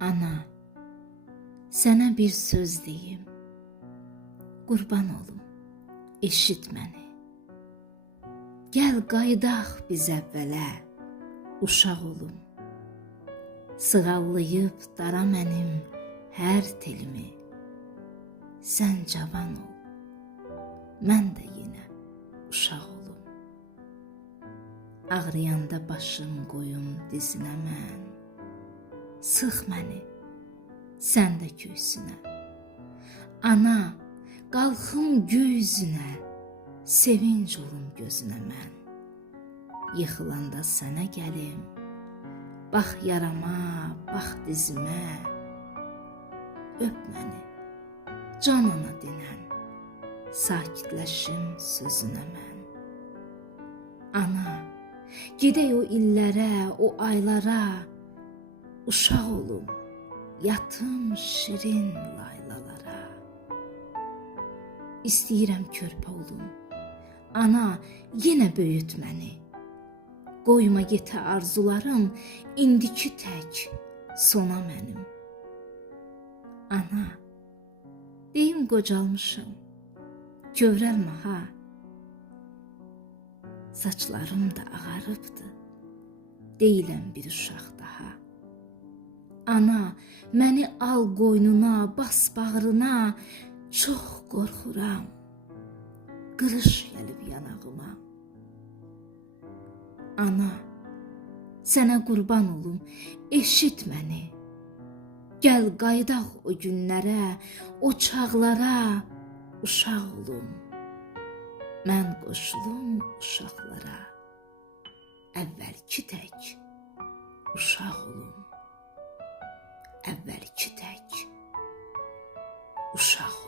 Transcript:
Ana, sənə bir söz deyim, qurban olum, eşit məni. Gəl qaydaq biz əvvələ, uşaq olum. Sığallayıb dara mənim hər telimi. Sən cavan ol, mən də yenə uşaq olum. Ağrıyanda başım qoyum dizinə mən. Sıx məni, sən də köksünə. Ana, qalxım göy üzünə, sevinc olum gözünə mən. Yıxılanda sənə gəlim, bax yarama, bax dizimə. Öp məni, can ana denən, sakitləşim sözünə mən. Ana, gedək o illərə, o aylara, uşaq olum, yatım şirin laylalara. İstəyirəm körpə olum, ana, yenə böyüt məni. Qoyma yetə arzularım, indiki tək sona mənim. Ana, deyim qocalmışım, kövrəlmə ha. Saçlarım da ağarıbdı, deyiləm bir uşaq daha. Ana, məni al qoynuna, bas bağrına, çox qorxuram, qırış gəlib yanağıma. Ana, sənə qurban olum, eşit məni. Gəl qaydaq o günlərə, o çağlara, uşaq olum. Mən qoşulum uşaqlara, əvvəlki tək uşaq olum. Əvvəlki tək uşaq olum.